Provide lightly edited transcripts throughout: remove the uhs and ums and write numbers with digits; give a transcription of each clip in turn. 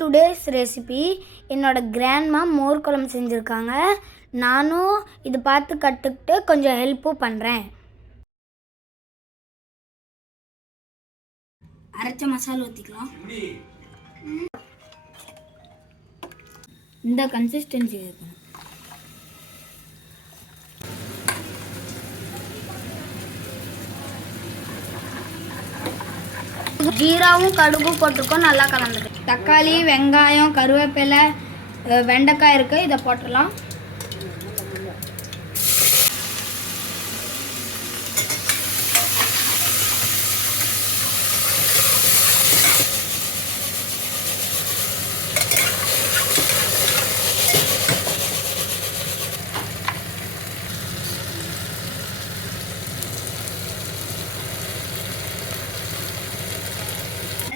Today's recipe என்னோட grandma மோர் குழம்பு செஞ்சுருக்காங்க. நானும் இது பார்த்து கற்றுக்கிட்டு கொஞ்சம் ஹெல்ப்பும் பண்ணுறேன். அரைச்ச மசாலா ஊற்றிக்கலாம். இந்த கன்சிஸ்டன்சி இருக்கணும். ஜீராவும் கடுகும் போட்டிருக்கோம். நல்லா கலந்துட்டு தக்காளி, வெங்காயம், கருவேப்பிலை, வெண்டைக்காய் இருக்குது. இதை போட்டுடலாம்.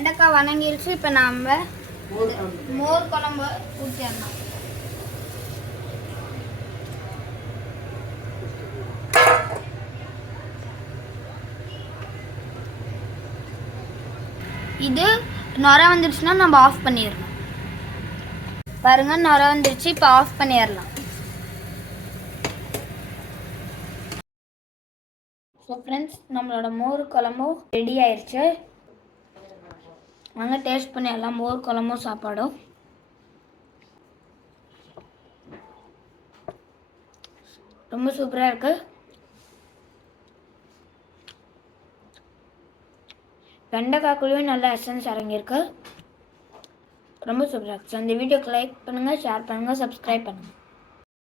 வெண்டைக்காய் வணங்கிடுச்சு. இப்போ நாம் மோர் குழம்பு ஊற்றிடலாம். இது நுரை வந்துடுச்சுன்னா நம்ம ஆஃப் பண்ணிடலாம். பாருங்க, நுரை வந்துடுச்சு. இப்போ ஆஃப் பண்ணிடலாம். ஸோ ஃப்ரெண்ட்ஸ், நம்மளோட மோர் குழம்பும் ரெடி ஆயிடுச்சு. வாங்க டேஸ்ட் பண்ணிடலாம். மோர் குழம்பும் சாப்பாடும் ரொம்ப சூப்பராக இருக்குது. வெண்டைக்காய்க்குள்ளேயும் நல்ல எசன்ஸ் இறங்கியிருக்கு. ரொம்ப சூப்பராக இருக்குது. ஸோ இந்த வீடியோக்கு லைக் பண்ணுங்கள், ஷேர் பண்ணுங்கள், சப்ஸ்கிரைப் பண்ணுங்கள்.